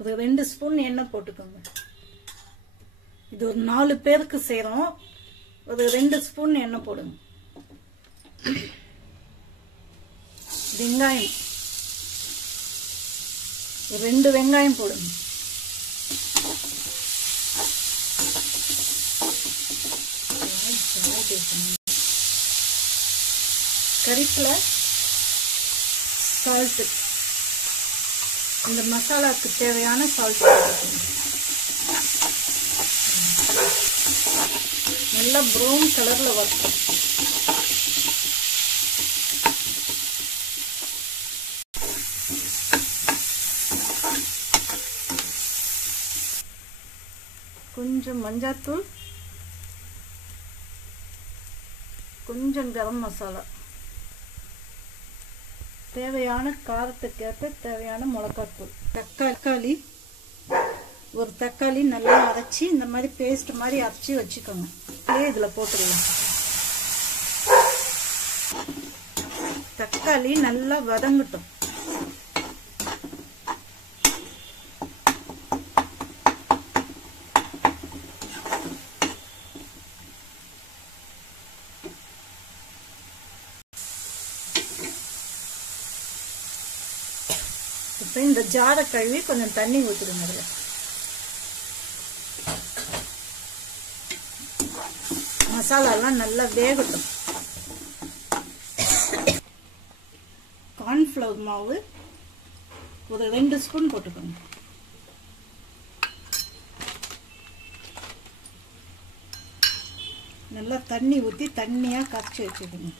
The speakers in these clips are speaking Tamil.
ஒரு 2 ஸ்பூன் எண்ணெய் போட்டுக்கோங்க. இது ஒரு 4 பேருக்கு செய்யறோம். ஒரு 2 ஸ்பூன் எண்ணெய் போடுங்க. வெங்காயம், 2 வெங்காயம் போடுங்க. கறிக்குள்ள சால்ட், இந்த மசாலாக்கு தேவையான சால்ட் நல்லா ப்ரௌன் கலர்ல வரும். கொஞ்சம் மஞ்சள்தூள், கொஞ்சம் கரம் மசாலா, தேவையான காரத்துக்கேற்ற தேவையான மிளகாத்தூள். தக்காளி, ஒரு தக்காளி நல்லா அரைச்சி இந்த மாதிரி பேஸ்ட் மாதிரி அரைச்சி வச்சுக்கோங்க. இதுல போட்டுடலாம். தக்காளி நல்லா வதங்கட்டும். இப்ப இந்த ஜாரை கழுவி கொஞ்சம் தண்ணி ஊற்றிடுங்க. அதுல மசாலாலாம் நல்லா வேகட்டும். கார்ன்ஃப்ளவர் மாவு ஒரு 2 ஸ்பூன் போட்டுக்கோங்க. நல்லா தண்ணி ஊற்றி தண்ணியா கரைச்சி வச்சுக்கோங்க.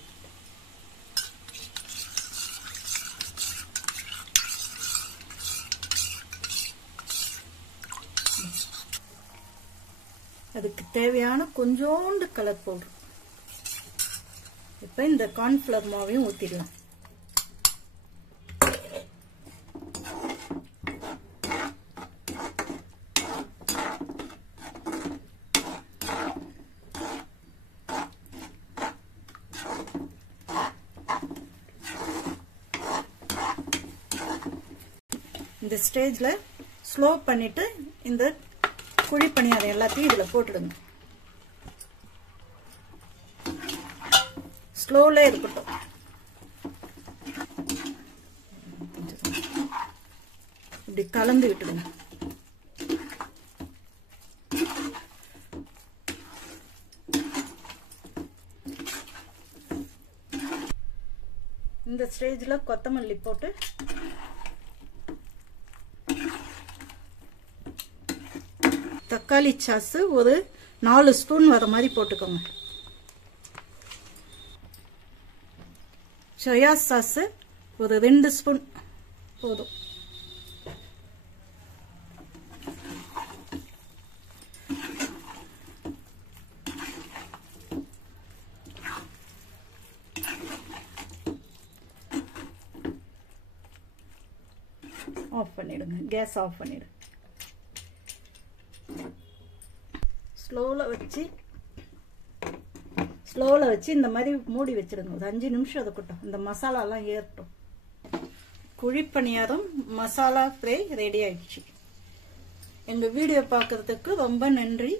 அதுக்கு தேவையான கொஞ்சோண்டு கலர் பவுடர். இப்ப இந்த கார்ன்ஃப்ளவர் மாவையும் ஊத்திடலாம். இந்த ஸ்டேஜ்ல ஸ்லோ பண்ணிட்டு இந்த குழி பணியாரம் எல்லாத்தையும் இதுல போட்டுடுங்க. ஸ்லோல இருக்கட்டும். இப்படி கலந்து விட்டுடுங்க. இந்த ஸ்டேஜ்ல கொத்தமல்லி போட்டு தக்காளி சாஸ் ஒரு 4 ஸ்பூன் வர மாதிரி போட்டுக்கோங்க. சோயா சாஸ் ஒரு 2 ஸ்பூன் போதும். ஆஃப் பண்ணிடுங்க. கேஸ் ஆஃப் பண்ணிடுங்க. ஸ்லோல வச்சு இந்த மாதிரி மூடி வச்சிடுங்க. ஒரு 5 நிமிஷம் இருக்கட்டும். இந்த மசாலா எல்லாம் ஏறட்டும். குழிப்பணியாரம் மசாலா ஃப்ரை ரெடி ஆயிடுச்சு. எங்க வீடியோ பார்க்கறதுக்கு ரொம்ப நன்றி.